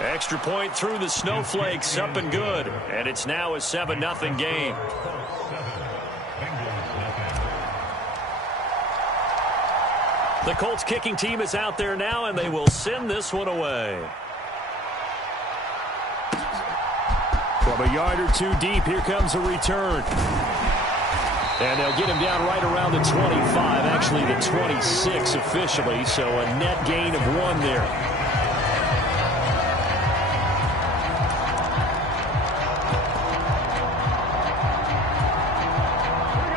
Extra point through the snowflakes, up and good. And it's now a 7-0 game. The Colts kicking team is out there now, and they will send this one away. From a yard or two deep, here comes a return. And they'll get him down right around the 25, actually the 26 officially, so a net gain of 1 there.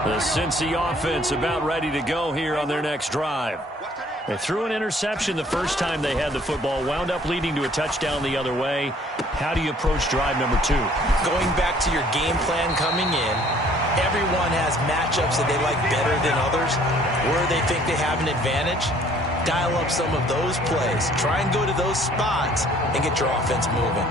The Cincy offense about ready to go here on their next drive. They threw an interception the first time they had the football, wound up leading to a touchdown the other way. How do you approach drive number 2? Going back to your game plan coming in, everyone has matchups that they like better than others, where they think they have an advantage. Dial up some of those plays. Try and go to those spots and get your offense moving.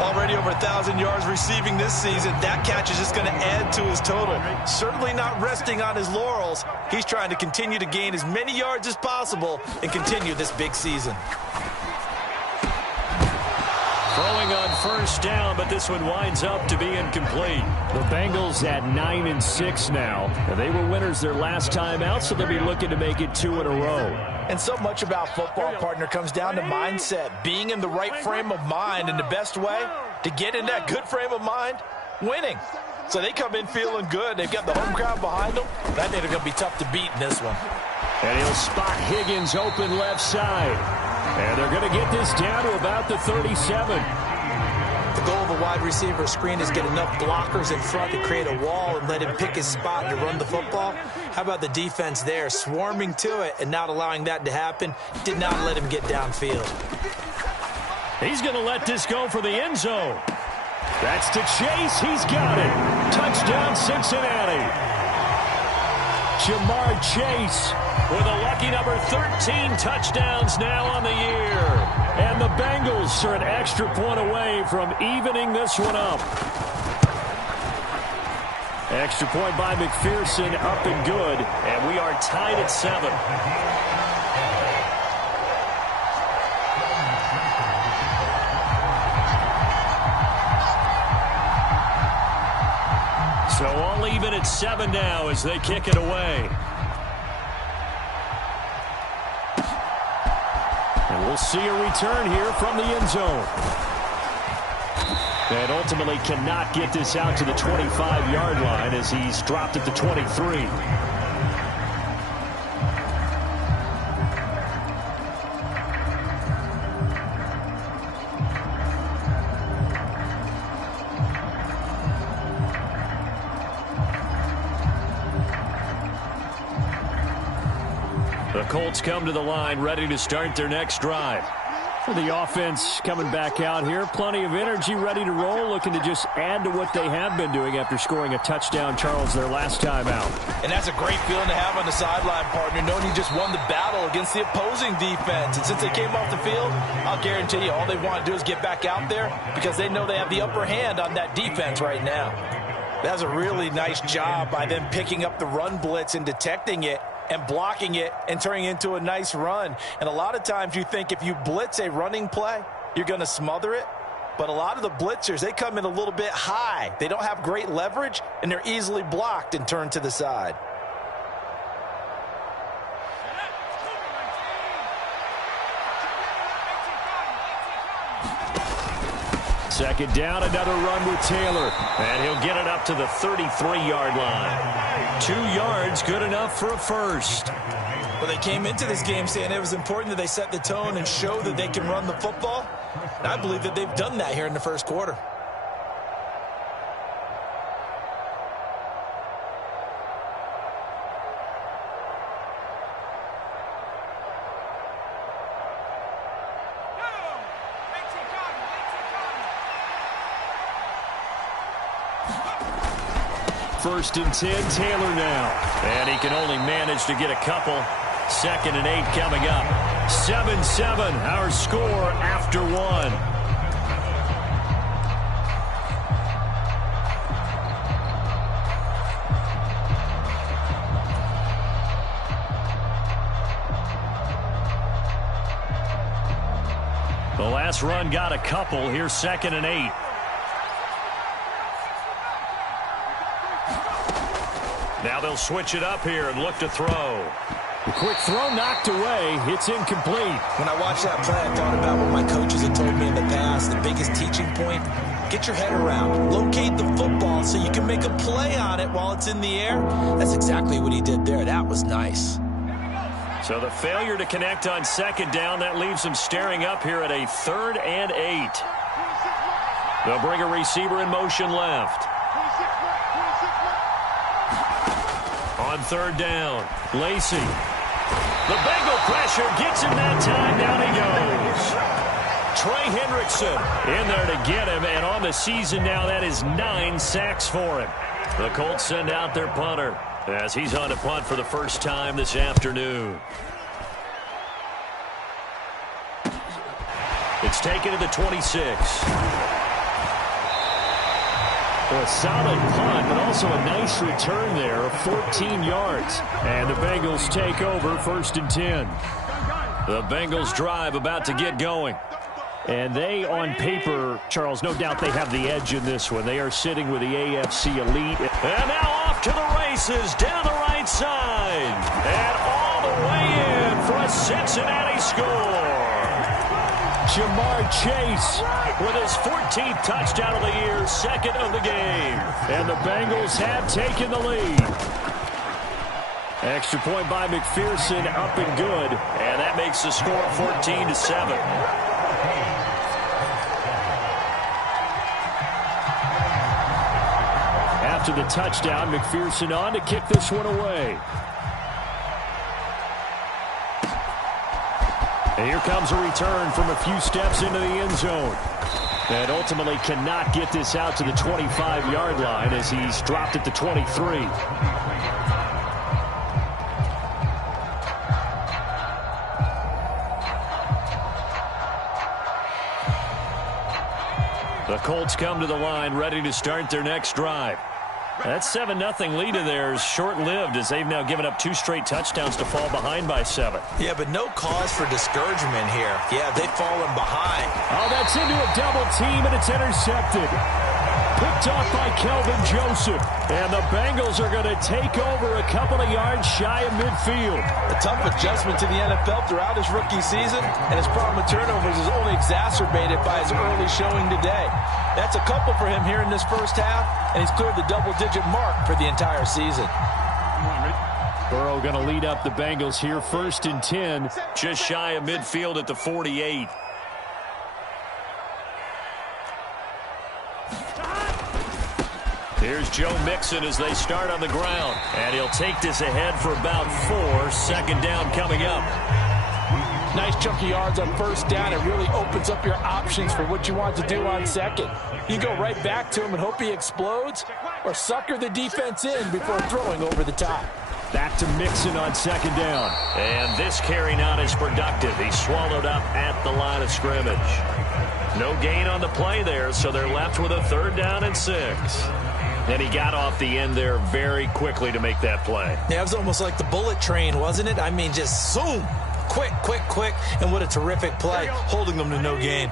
Already over 1,000 yards receiving this season. That catch is just going to add to his total. Certainly not resting on his laurels. He's trying to continue to gain as many yards as possible and continue this big season. Throwing on first down, but this one winds up to be incomplete. The Bengals at 9-6 now. They were winners their last time out, so they'll be looking to make it 2 in a row. And so much about football, partner, comes down to mindset, being in the right frame of mind, and the best way to get in that good frame of mind, winning. So they come in feeling good. They've got the home crowd behind them. I think they're going to be tough to beat in this one. And he'll spot Higgins open left side. And they're going to get this down to about the 37. The goal of a wide receiver screen is get enough blockers in front to create a wall and let him pick his spot to run the football. How about the defense there, swarming to it and not allowing that to happen? Did not let him get downfield. He's going to let this go for the end zone. That's to Chase. He's got it. Touchdown, Cincinnati. Jamar Chase with a lucky number 13 touchdowns now on the year. And the Bengals are an extra point away from evening this one up. Extra point by McPherson, up and good. And we are tied at 7. So all even at 7 now as they kick it away. And we'll see a return here from the end zone. And ultimately cannot get this out to the 25-yard line as he's dropped at the 23. The Colts come to the line ready to start their next drive. For the offense coming back out here, plenty of energy, ready to roll, looking to just add to what they have been doing after scoring a touchdown, Charles, their last time out. And that's a great feeling to have on the sideline, partner, knowing you just won the battle against the opposing defense. And since they came off the field, I'll guarantee you all they want to do is get back out there because they know they have the upper hand on that defense right now. That's a really nice job by them picking up the run blitz and detecting it and blocking it and turning it into a nice run. And a lot of times you think if you blitz a running play, you're going to smother it. But a lot of the blitzers, they come in a little bit high. They don't have great leverage, and they're easily blocked and turned to the side. Second down, another run with Taylor. And he'll get it up to the 33-yard line. 2 yards, good enough for a first. Well, they came into this game saying it was important that they set the tone and show that they can run the football. And I believe that they've done that here in the first quarter. First and 10, Taylor now. And he can only manage to get a couple. 2nd and 8 coming up. 7-7, our score after 1. The last this run got a couple. Here's 2nd and 8. Now they'll switch it up here and look to throw. The quick throw knocked away. It's incomplete. When I watched that play, I thought about what my coaches had told me in the past. The biggest teaching point, get your head around. Locate the football so you can make a play on it while it's in the air. That's exactly what he did there. That was nice. So the failure to connect on 2nd down, that leaves them staring up here at a 3rd and 8. They'll bring a receiver in motion left. On 3rd down, Lacey. The Bengal pressure gets him that time. Down he goes. Trey Hendrickson in there to get him. And on the season now, that is 9 sacks for him. The Colts send out their punter as he's on to punt for the first time this afternoon. It's taken to the 26. A solid punt, but also a nice return there of 14 yards. And the Bengals take over 1st and 10. The Bengals drive about to get going. And they, on paper, Charles, no doubt they have the edge in this one. They are sitting with the AFC elite. And now off to the races down the right side. And all the way in for a Cincinnati score. Jamar Chase with his 14th touchdown of the year, 2nd of the game. And the Bengals have taken the lead. Extra point by McPherson, up and good. And that makes the score 14-7. After the touchdown, McPherson on to kick this one away. And here comes a return from a few steps into the end zone. And ultimately cannot get this out to the 25-yard line as he's dropped at the 23. The Colts come to the line ready to start their next drive. That 7-0 lead of theirs short-lived as they've now given up 2 straight touchdowns to fall behind by 7. Yeah, but no cause for discouragement here. Yeah, they've fallen behind. Oh, that's into a double team, and it's intercepted. Picked off by Kelvin Joseph. And the Bengals are going to take over a couple of yards shy of midfield. A tough adjustment to the NFL throughout his rookie season, and his problem with turnovers is only exacerbated by his early showing today. That's a couple for him here in this first half, and he's cleared the double-digit mark for the entire season. Burrow going to lead up the Bengals here, 1st and 10, just shy of midfield at the 48. Here's Joe Mixon as they start on the ground. And he'll take this ahead for about 4. 2nd down coming up. Nice chunky yards on 1st down. It really opens up your options for what you want to do on 2nd. You go right back to him and hope he explodes, or sucker the defense in before throwing over the top. Back to Mixon on 2nd down. And this carry not as productive. He's swallowed up at the line of scrimmage. No gain on the play there, so they're left with a 3rd down and 6. And he got off the end there very quickly to make that play. Yeah, it was almost like the bullet train, wasn't it? I mean, just zoom. Quick, quick, quick. And what a terrific play, holding them to no gain.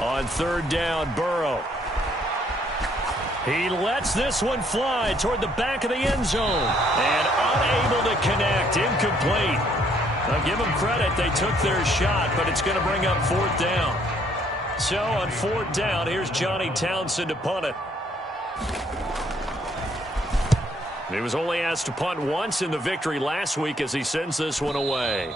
On 3rd down, Burrow. He lets this one fly toward the back of the end zone. And unable to connect, incomplete. I'll give them credit, they took their shot, but it's going to bring up 4th down. So on 4th down, here's Johnny Townsend to punt it. He was only asked to punt once in the victory last week as he sends this one away.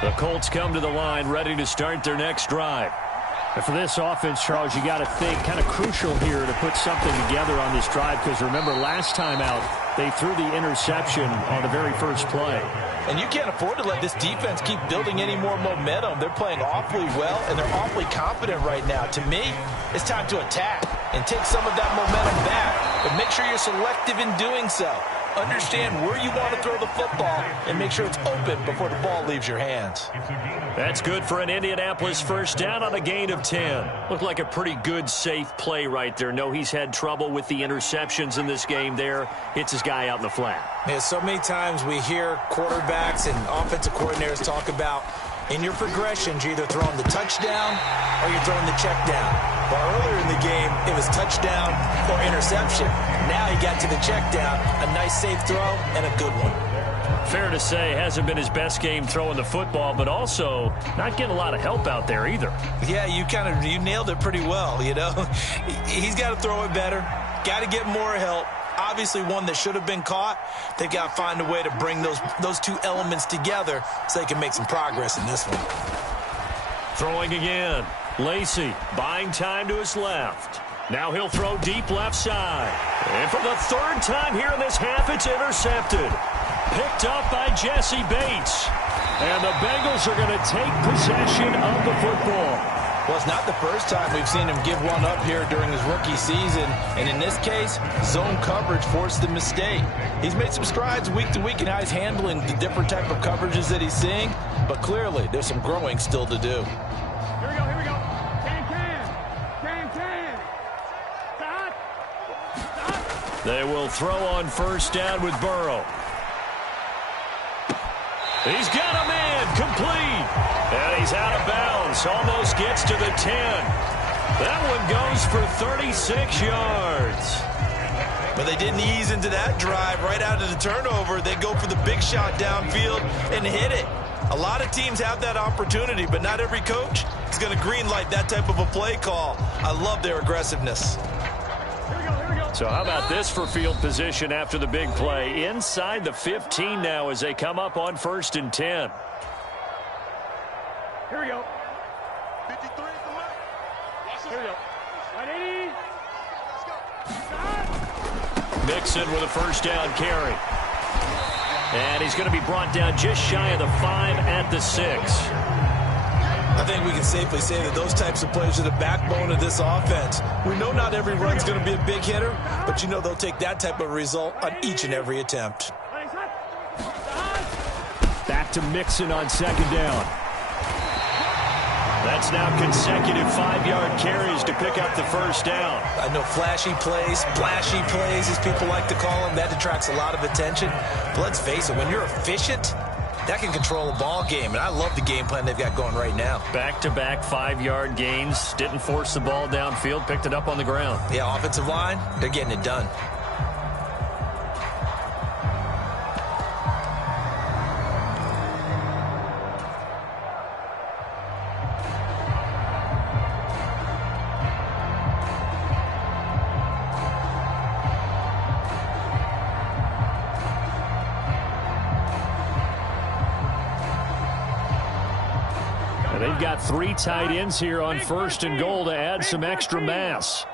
The Colts come to the line ready to start their next drive. And for this offense, Charles, you got to think kind of crucial here to put something together on this drive, because remember last time out they threw the interception on the very first play. And you can't afford to let this defense keep building any more momentum. They're playing awfully well, and they're awfully confident right now. To me, it's time to attack and take some of that momentum back, but make sure you're selective in doing so. understand where you want to throw the football and make sure it's open before the ball leaves your hands. That's good for an Indianapolis first down on a gain of 10. Looked like a pretty good, safe play right there. No, he's had trouble with the interceptions in this game there. Hits his guy out in the flat. Yeah, so many times we hear quarterbacks and offensive coordinators talk about in your progressions, you're either throwing the touchdown or you're throwing the check down. But earlier in the game, it was touchdown or interception. Now he got to the check down, a nice safe throw, and a good one. Fair to say, hasn't been his best game throwing the football, but also not getting a lot of help out there either. Yeah, you nailed it pretty well, you know. He's got to throw it better, got to get more help. Obviously one that should have been caught. They've got to find a way to bring those two elements together so they can make some progress in this one. Throwing again. Lacey buying time to his left. Now he'll throw deep left side. And for the third time here in this half, it's intercepted. Picked up by Jesse Bates. And the Bengals are going to take possession of the football. Well, it's not the first time we've seen him give one up here during his rookie season. And in this case, zone coverage forced the mistake. He's made some strides week to week in how he's handling the different type of coverages that he's seeing. But clearly, there's some growing still to do. Here we go. Can. Stop. They will throw on first down with Burrow. He's got a man, complete. And he's out of bounds, almost gets to the 10. That one goes for 36 yards. But they didn't ease into that drive right out of the turnover. They go for the big shot downfield and hit it. A lot of teams have that opportunity, but not every coach is going to green light that type of a play call. I love their aggressiveness. So how about this for field position after the big play? Inside the 15 now as they come up on 1st and 10. Here we go. 53 at the mark. Here we go. 180. Stop. Mixon with a first down carry. And he's going to be brought down just shy of the 5 at the 6. I think we can safely say that those types of plays are the backbone of this offense. We know not every run's going to be a big hitter, but you know they'll take that type of result on each and every attempt. Back to Mixon on 2nd down. That's now consecutive 5-yard carries to pick up the first down. I know flashy plays, splashy plays, as people like to call them, that attracts a lot of attention. But let's face it, when you're efficient, that can control a ball game, and I love the game plan they've got going right now. Back-to-back 5-yard gains. Didn't force the ball downfield. Picked it up on the ground. Yeah, offensive line, they're getting it done. They've got 3 tight ends here on 1st and goal to add some extra mass.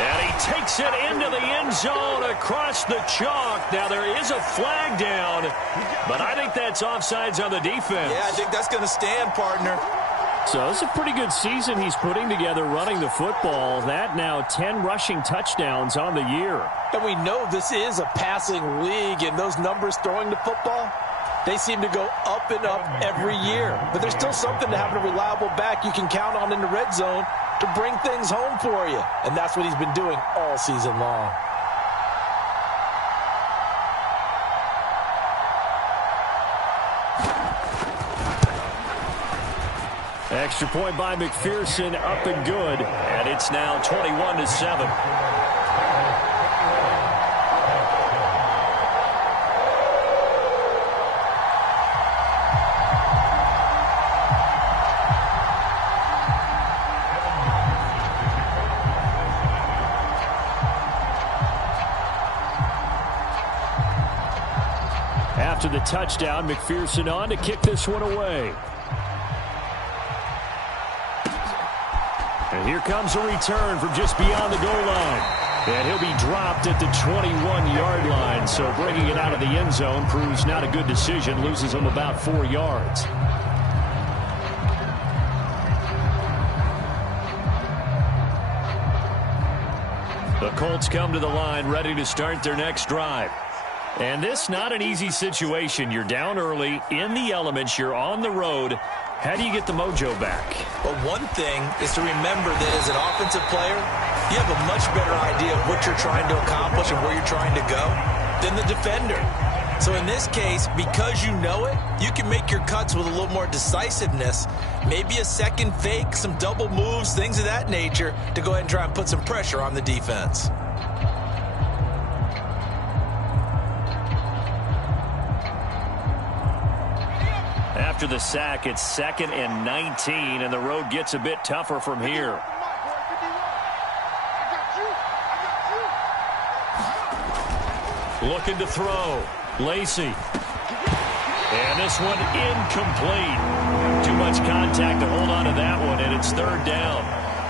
And he takes it into the end zone across the chalk. Now there is a flag down, but I think that's offsides on the defense. Yeah, I think that's going to stand, partner. So it's a pretty good season he's putting together running the football. That now 10 rushing touchdowns on the year. And we know this is a passing league, and those numbers throwing the football, they seem to go up and up every year. But there's still something to having a reliable back you can count on in the red zone to bring things home for you. And that's what he's been doing all season long. Extra point by McPherson, up and good. And it's now 21-7. After the touchdown, McPherson on to kick this one away. And here comes a return from just beyond the goal line. And he'll be dropped at the 21-yard line. So bringing it out of the end zone proves not a good decision. Loses him about 4 yards. The Colts come to the line ready to start their next drive. And this not an easy situation. You're down early, in the elements, you're on the road. How do you get the mojo back? Well, one thing is to remember that as an offensive player, you have a much better idea of what you're trying to accomplish and where you're trying to go than the defender. So in this case, because you know it, you can make your cuts with a little more decisiveness, maybe a second fake, some double moves, things of that nature, to go ahead and try and put some pressure on the defense. After the sack, it's 2nd and 19, and the road gets a bit tougher from here. Looking to throw. Lacy. And this one incomplete. Too much contact to hold on to that one, and it's 3rd down.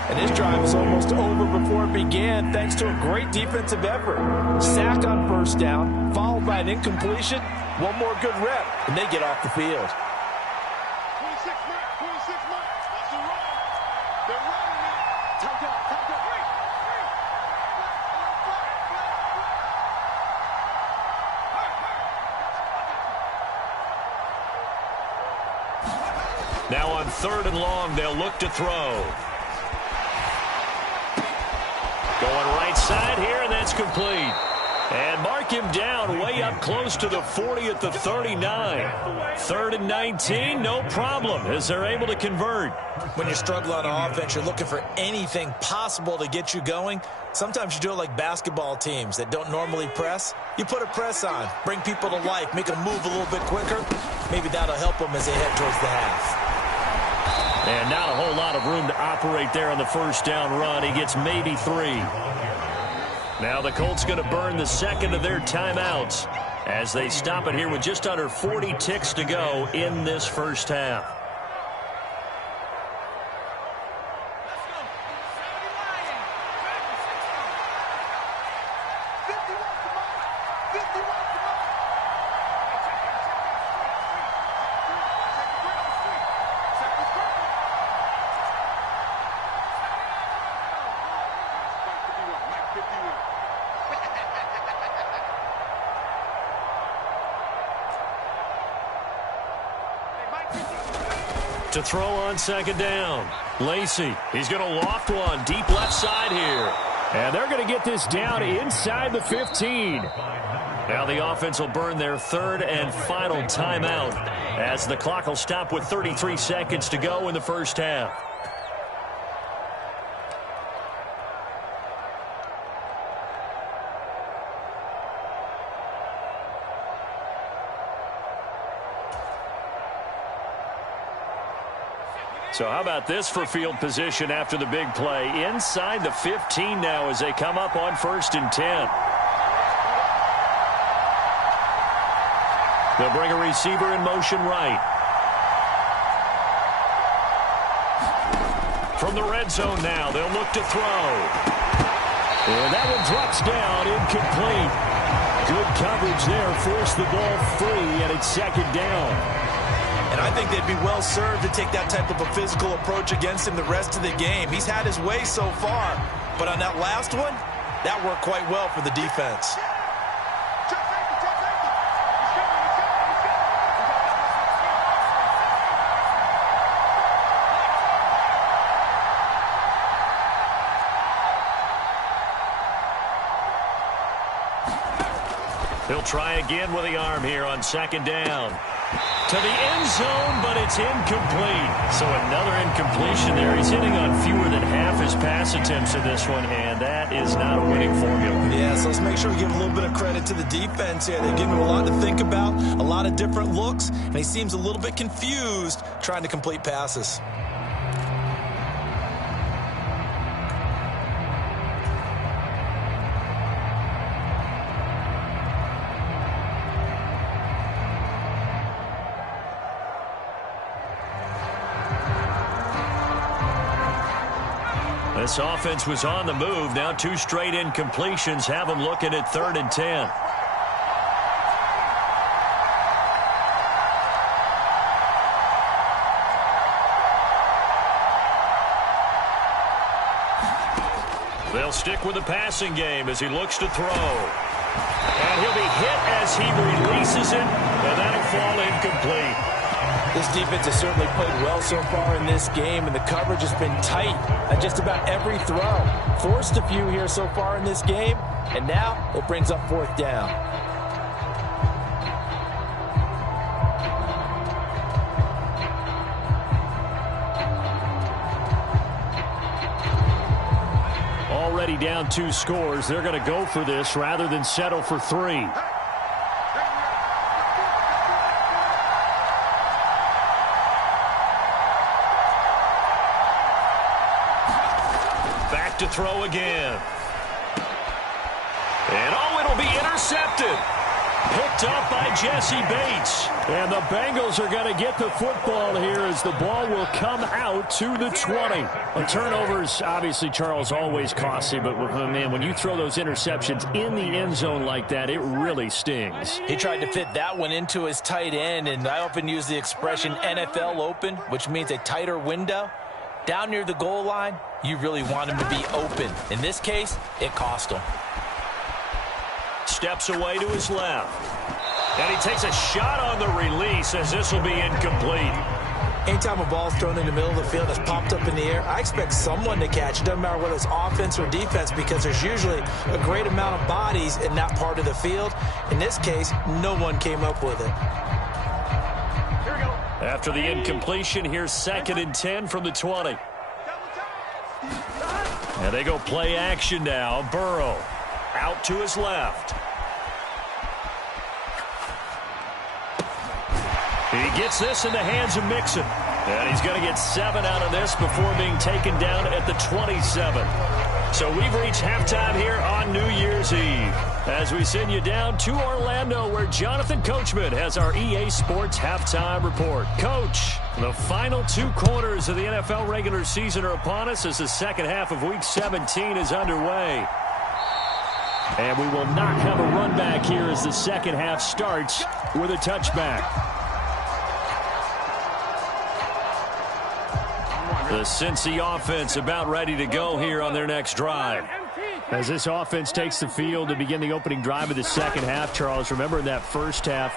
And this drive was almost over before it began thanks to a great defensive effort. Sack on 1st down, followed by an incompletion. One more good rep, and they get off the field. 26 Mike. Watch the run. They're running it. Time out. Now on 3rd and long, they'll look to throw. Going right side here, and that's complete. And mark him down way up close to the 40 at the 39. 3rd and 19, no problem, as they're able to convert. When you struggle on offense, you're looking for anything possible to get you going. Sometimes you do it like basketball teams that don't normally press. You put a press on, bring people to life, make them move a little bit quicker. Maybe that'll help them as they head towards the half. And not a whole lot of room to operate there on the 1st down run. He gets maybe 3. Now the Colts going to burn the 2nd of their timeouts as they stop it here with just under 40 ticks to go in this 1st half. To throw on 2nd down. Lacy, he's going to loft one deep left side here. And they're going to get this down inside the 15. Now the offense will burn their 3rd and final timeout as the clock will stop with 33 seconds to go in the 1st half. So how about this for field position after the big play? Inside the 15 now as they come up on 1st and 10. They'll bring a receiver in motion right. From the red zone now, they'll look to throw. And that one drops down, incomplete. Good coverage there, forced the ball free, and it's 2nd down. And I think they'd be well served to take that type of a physical approach against him the rest of the game. He's had his way so far, but on that last one, that worked quite well for the defense. He'll try again with the arm here on 2nd down. To the end zone, but it's incomplete. So another incompletion there. He's hitting on fewer than half his pass attempts in this one, and that is not a winning formula. Yeah, so let's make sure we give a little bit of credit to the defense here. They're giving him a lot to think about, a lot of different looks, and he seems a little bit confused trying to complete passes. This offense was on the move. Now 2 straight incompletions have them looking at 3rd and 10. They'll stick with the passing game as he looks to throw. And he'll be hit as he releases it, and that'll fall incomplete. This defense has certainly played well so far in this game, and the coverage has been tight at just about every throw. Forced a few here so far in this game, and now it brings up fourth down. Already down 2 scores. They're going to go for this rather than settle for 3. Back to throw again. And it'll be intercepted. Picked up by Jesse Bates. And the Bengals are going to get the football here as the ball will come out to the 20. A turnover's obviously, Charles, always costly, but man, when you throw those interceptions in the end zone like that, it really stings. He tried to fit that one into his tight end, and I often use the expression NFL open, which means a tighter window. Down near the goal line, you really want him to be open. In this case, it cost him. Steps away to his left. And he takes a shot on the release as this will be incomplete. Anytime a ball's thrown in the middle of the field that's popped up in the air, I expect someone to catch. It doesn't matter whether it's offense or defense, because there's usually a great amount of bodies in that part of the field. In this case, no one came up with it. After the incompletion, here's 2nd and 10 from the 20. And they go play action now. Burrow out to his left. He gets this in the hands of Mixon. And he's going to get 7 out of this before being taken down at the 27. So we've reached halftime here on New Year's Eve as we send you down to Orlando, where Jonathan Coachman has our EA Sports Halftime Report. Coach, the final 2 quarters of the NFL regular season are upon us as the second half of Week 17 is underway. And we will not have a run back here as the second half starts with a touchback. The Cincy offense about ready to go here on their next drive. As this offense takes the field to begin the opening drive of the second half, Charles, remember in that first half,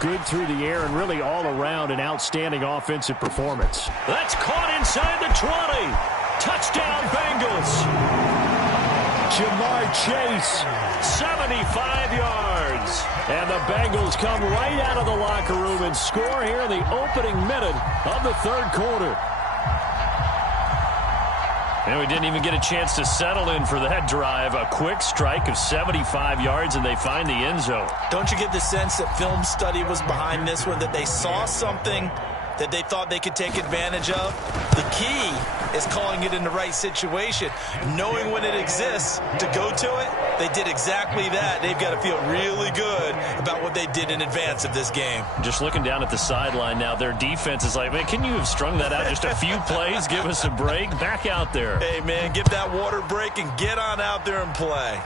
good through the air and really all around an outstanding offensive performance. That's caught inside the 20. Touchdown, Bengals. Jamar Chase, 75 yards. And the Bengals come right out of the locker room and score here in the opening minute of the third quarter. And we didn't even get a chance to settle in for that drive. A quick strike of 75 yards, and they find the end zone. Don't you get the sense that film study was behind this one, that they saw something that they thought they could take advantage of? The key is calling it in the right situation, knowing when it exists to go to it. They did exactly that. They've got to feel really good about what they did in advance of this game. Just looking down at the sideline now, their defense is like, man, can you have strung that out just a few plays? Give us a break. Back out there. Hey, man, give that water break and get on out there and play.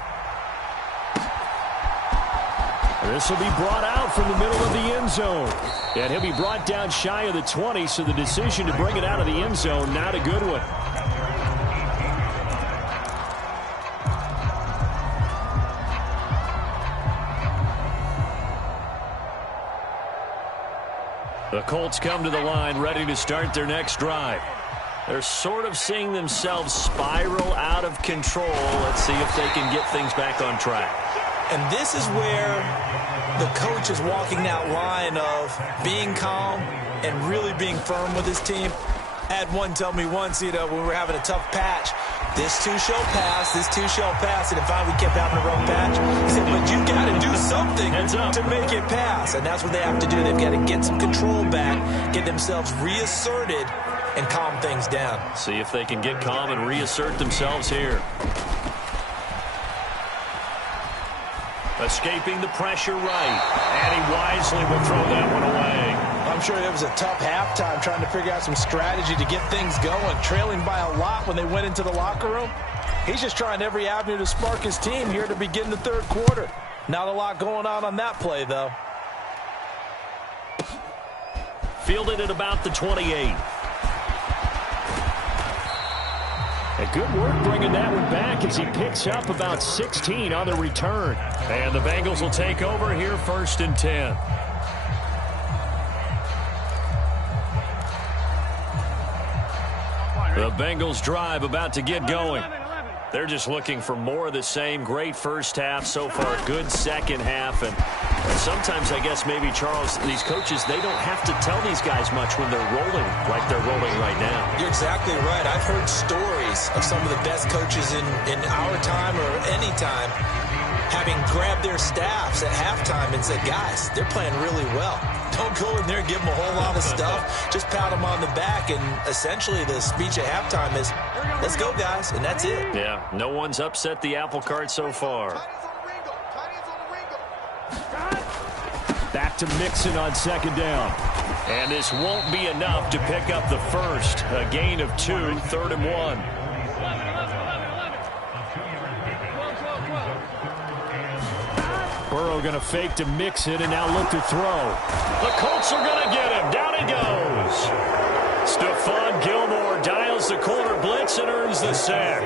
This will be brought out from the middle of the end zone. And he'll be brought down shy of the 20, so the decision to bring it out of the end zone, not a good one. The Colts come to the line ready to start their next drive. They're sort of seeing themselves spiral out of control. Let's see if they can get things back on track. And this is where the coach is walking that line of being calm and really being firm with his team. I had one tell me once, when we were having a tough patch, this too shall pass, this too shall pass. And if we kept having a rough patch, he said, but you got to do something to make it pass. And that's what they have to do. They've got to get some control back, get themselves reasserted, and calm things down. See if they can get calm and reassert themselves here. Escaping the pressure right. And he wisely will throw that one away. I'm sure it was a tough halftime trying to figure out some strategy to get things going, trailing by a lot when they went into the locker room. He's just trying every avenue to spark his team here to begin the third quarter. Not a lot going on that play, though. Fielded at about the 28. And good work bringing that one back as he picks up about 16 on the return. And the Bengals will take over here 1st and 10. The Bengals drive about to get going. They're just looking for more of the same. Great first half so far. Good second half. And sometimes, I guess, maybe, Charles, these coaches, they don't have to tell these guys much when they're rolling like they're rolling right now. You're exactly right. I've heard stories of some of the best coaches in our time or any time having grabbed their staffs at halftime and said, guys, they're playing really well. Don't go in there and give them a whole lot of stuff. Just pat them on the back. And essentially the speech at halftime is, let's go, guys. And that's it. Yeah, no one's upset the apple cart so far. Back to Mixon on 2nd down. And this won't be enough to pick up the first. A gain of 2, 3rd and 1. Burrow going to fake to Mixon and now look to throw. The Colts are going to get him. Down he goes. Stephon Gilmore dials the corner blitz and earns the sack.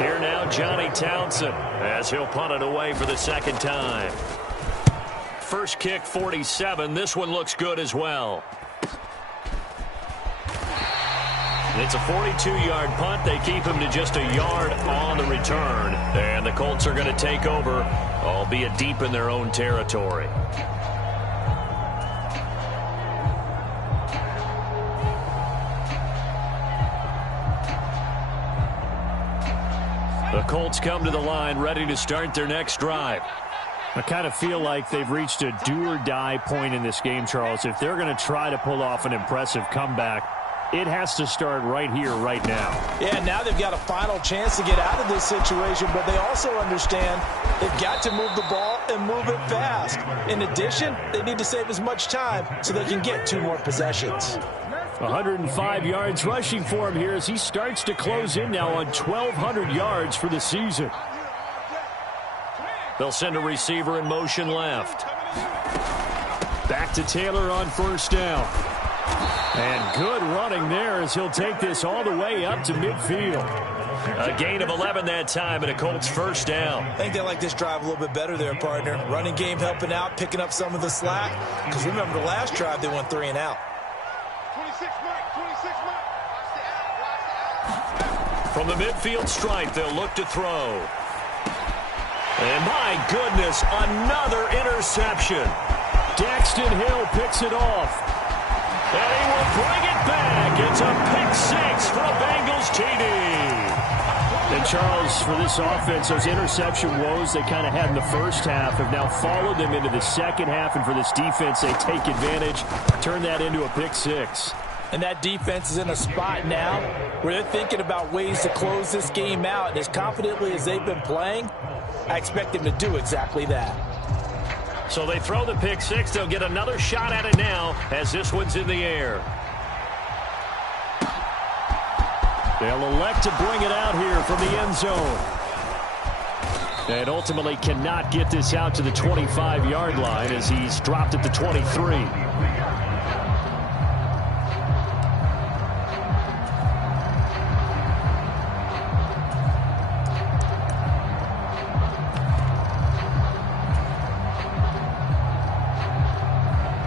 Here now Johnny Townsend as he'll punt it away for the 2nd time. First kick 47. This one looks good as well. It's a 42-yard punt. They keep him to just a yard on the return. And the Colts are going to take over, albeit deep in their own territory. The Colts come to the line ready to start their next drive. I kind of feel like they've reached a do-or-die point in this game, Charles. If they're going to try to pull off an impressive comeback, it has to start right here, right now. Yeah, now they've got a final chance to get out of this situation, but they also understand they've got to move the ball and move it fast. In addition, they need to save as much time so they can get 2 more possessions. 105 yards rushing for him here as he starts to close in now on 1,200 yards for the season. They'll send a receiver in motion left. Back to Taylor on 1st down. And good running there as he'll take this all the way up to midfield. A gain of 11 that time and a Colts 1st down. I think they like this drive a little bit better there, partner. Running game helping out, picking up some of the slack. Because remember, the last drive they went 3 and out. 26 mark. From the midfield stripe, they'll look to throw. And my goodness, another interception. Daxton Hill picks it off. And he will bring it back. It's a pick-6 for a Bengals TD. And Charles, for this offense, those interception woes they kind of had in the first half have now followed them into the second half. And for this defense, they take advantage, turn that into a pick-6. And that defense is in a spot now where they're thinking about ways to close this game out. And as confidently as they've been playing, I expect them to do exactly that. So they throw the pick-6. They'll get another shot at it now as this one's in the air. They'll elect to bring it out here from the end zone. And ultimately cannot get this out to the 25-yard line as he's dropped at the 23.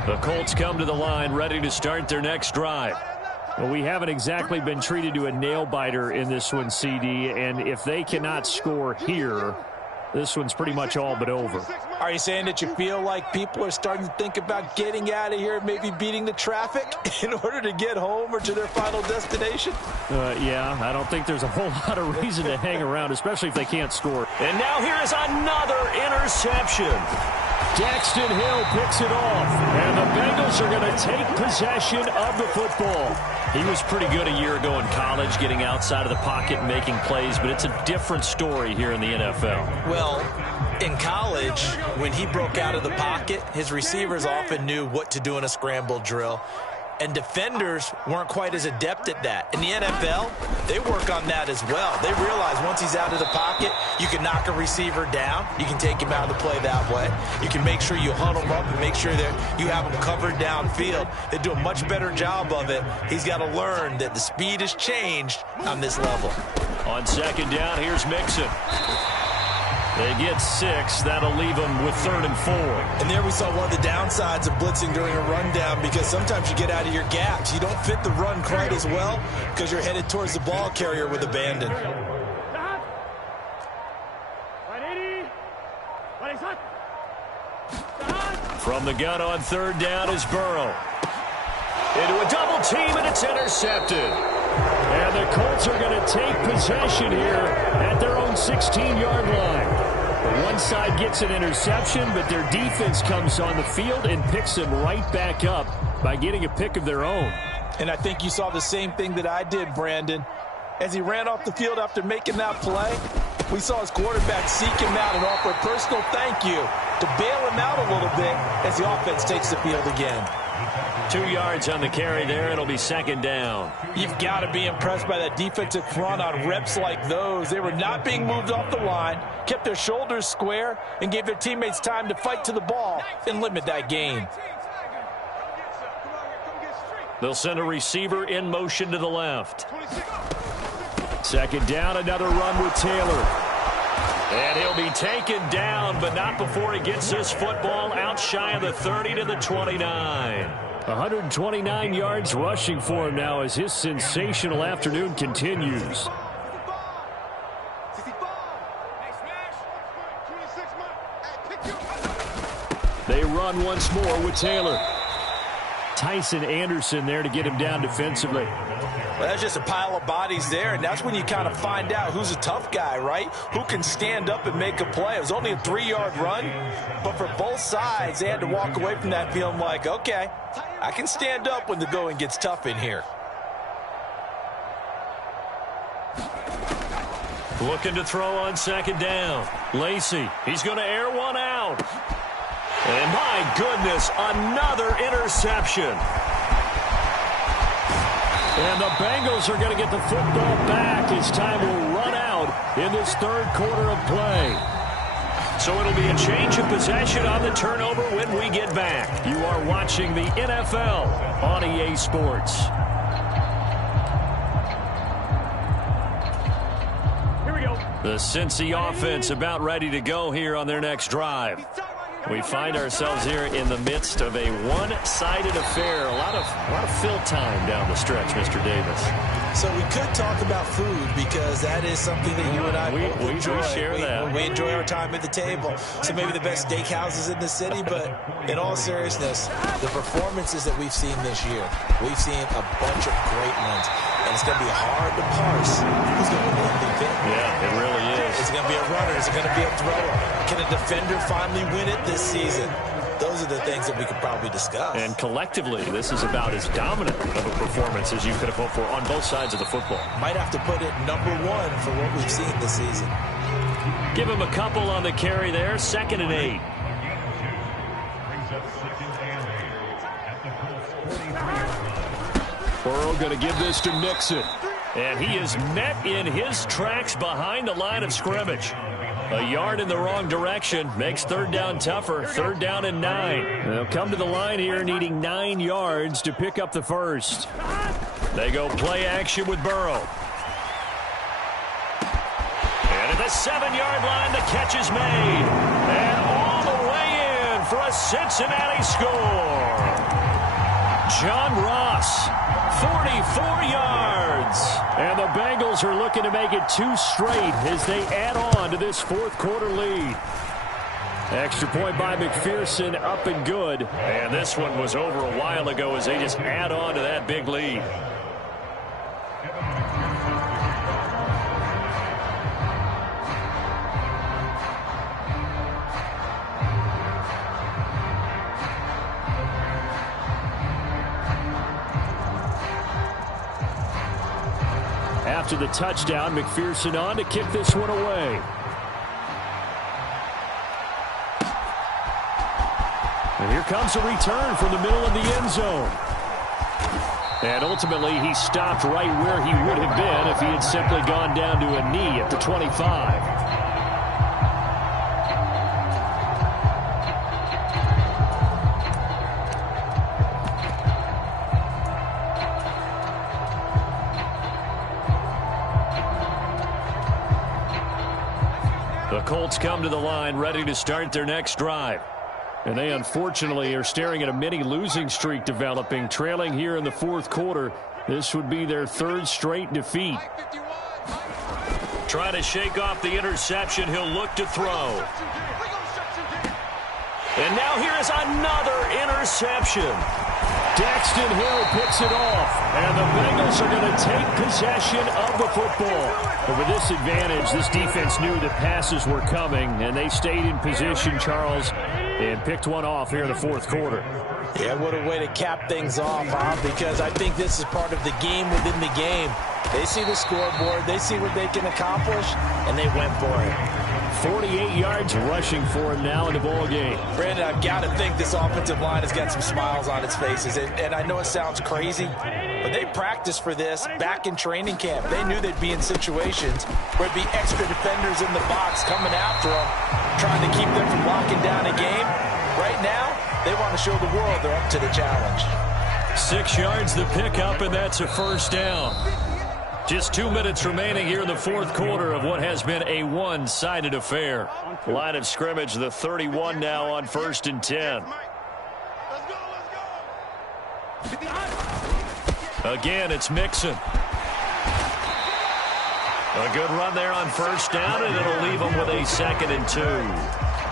The Colts come to the line ready to start their next drive. Well, we haven't exactly been treated to a nail-biter in this one, CD, and if they cannot score here, this one's pretty much all but over. Are you saying that you feel like people are starting to think about getting out of here, maybe beating the traffic in order to get home or to their final destination? Yeah, I don't think there's a whole lot of reason to hang around, especially if they can't score. And now here is another interception. Daxton Hill picks it off, and the Bengals are going to take possession of the football. He was pretty good a year ago in college, getting outside of the pocket and making plays, but it's a different story here in the NFL. Well, in college, when he broke out of the pocket, his receivers often knew what to do in a scramble drill. And defenders weren't quite as adept at that. In the NFL, they work on that as well. They realize once he's out of the pocket, you can knock a receiver down. You can take him out of the play that way. You can make sure you huddle him up and make sure that you have him covered downfield. They do a much better job of it. He's got to learn that the speed has changed on this level. On second down, here's Mixon. They get 6. That'll leave them with 3rd and 4. And there we saw one of the downsides of blitzing during a rundown, because sometimes you get out of your gaps. You don't fit the run quite as well because you're headed towards the ball carrier with abandon. From the gun on 3rd down is Burrow. Into a double team, and it's intercepted. And the Colts are going to take possession here at their own 16-yard line. One side gets an interception, but their defense comes on the field and picks them right back up by getting a pick of their own. And I think you saw the same thing that I did, Brandon. As he ran off the field after making that play, we saw his quarterback seek him out and offer a personal thank you to bail him out a little bit as the offense takes the field again. 2 yards on the carry there. It'll be 2nd down. You've got to be impressed by that defensive front on reps like those. They were not being moved off the line, kept their shoulders square, and gave their teammates time to fight to the ball and limit that gain. They'll send a receiver in motion to the left. 2nd down, another run with Taylor. And he'll be taken down, but not before he gets this football out shy of the 30 to the 29. 129 yards rushing for him now as his sensational afternoon continues. They run once more with Taylor. Tyson Anderson there to get him down defensively. Well, that's just a pile of bodies there, and that's when you kind of find out who's a tough guy, right? Who can stand up and make a play. It was only a 3-yard run, but for both sides, they had to walk away from that feeling like, okay, I can stand up when the going gets tough in here. Looking to throw on 2nd down. Lacy, he's going to air one out. And my goodness, another interception. And the Bengals are going to get the football back as time will run out in this 3rd quarter of play. So it'll be a change of possession on the turnover when we get back. You are watching the NFL on EA Sports. Here we go. The Cincy offense about ready to go here on their next drive. We find ourselves here in the midst of a one-sided affair. A lot of fill time down the stretch, Mr. Davis. So we could talk about food because that is something that you and I both enjoy. We share that. We enjoy our time at the table. So maybe the best steakhouses in the city, but in all seriousness, the performances that we've seen this year, we've seen a bunch of great ones. And it's going to be hard to parse who's going to win the MVP. Yeah, it really is. Is it going to be a runner? Is it going to be a thrower? Can a defender finally win it this season? Those are the things that we could probably discuss. And collectively, this is about as dominant of a performance as you could have hoped for on both sides of the football. Might have to put it number 1 for what we've seen this season. Give him a couple on the carry there. 2nd and 8. Burrow going to give this to Mixon. And he is met in his tracks behind the line of scrimmage. A yard in the wrong direction makes 3rd down tougher. 3rd down and 9. They'll come to the line here needing 9 yards to pick up the first. They go play action with Burrow. And at the 7-yard line, the catch is made. And all the way in for a Cincinnati score. John Ross, 44 yards. And the Bengals are looking to make it 2 straight as they add on to this 4th quarter lead. Extra point by McPherson, up and good. And this one was over a while ago as they just add on to that big lead. After the touchdown, McPherson on to kick this one away. And here comes a return from the middle of the end zone. And ultimately, he stopped right where he would have been if he had simply gone down to a knee at the 25. Colts come to the line ready to start their next drive. And they unfortunately are staring at a mini losing streak developing, trailing here in the fourth quarter. This would be their third straight defeat. Trying to shake off the interception. He'll look to throw. And now here is another interception. Daxton Hill picks it off, and the Bengals are going to take possession of the football. But with this advantage, this defense knew that passes were coming, and they stayed in position, Charles, and picked one off here in the fourth quarter. Yeah, what a way to cap things off, huh? Because I think this is part of the game within the game. They see the scoreboard, they see what they can accomplish, and they went for it. 48 yards rushing for him now in the ball game. Brandon, I've got to think this offensive line has got some smiles on its faces. And I know it sounds crazy, but they practiced for this back in training camp. They knew they'd be in situations where it'd be extra defenders in the box coming after them, trying to keep them from locking down a game. Right now, they want to show the world they're up to the challenge. 6 yards the pickup, and that's a first down. Just 2 minutes remaining here in the fourth quarter of what has been a one-sided affair. Line of scrimmage, the 31 now on 1st and 10. Again, it's Mixon. A good run there on first down, and it'll leave them with a 2nd and 2.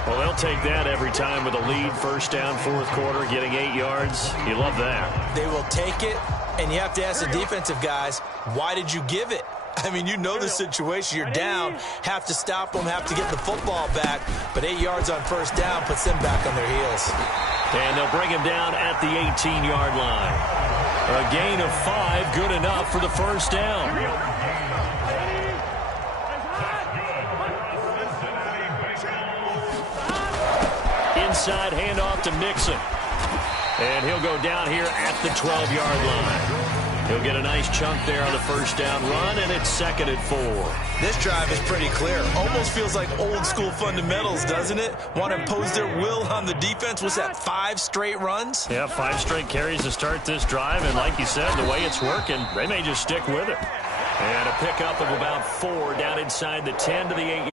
Well, they'll take that every time with a lead. First down, fourth quarter, getting 8 yards. You love that. They will take it, and you have to ask the defensive guys, why did you give it? I mean, you know the situation. You're down, have to stop them, have to get the football back. But 8 yards on first down puts them back on their heels. And they'll bring him down at the 18-yard line. A gain of 5, good enough for the first down. Inside handoff to Mixon. And he'll go down here at the 12-yard line. He'll get a nice chunk there on the first down run, and it's 2nd and 4. This drive is pretty clear. Almost feels like old-school fundamentals, doesn't it? Want to impose their will on the defense. Was that 5 straight runs? Yeah, 5 straight carries to start this drive, and like you said, the way it's working, they may just stick with it. And a pickup of about 4 down inside the 10 to the 8.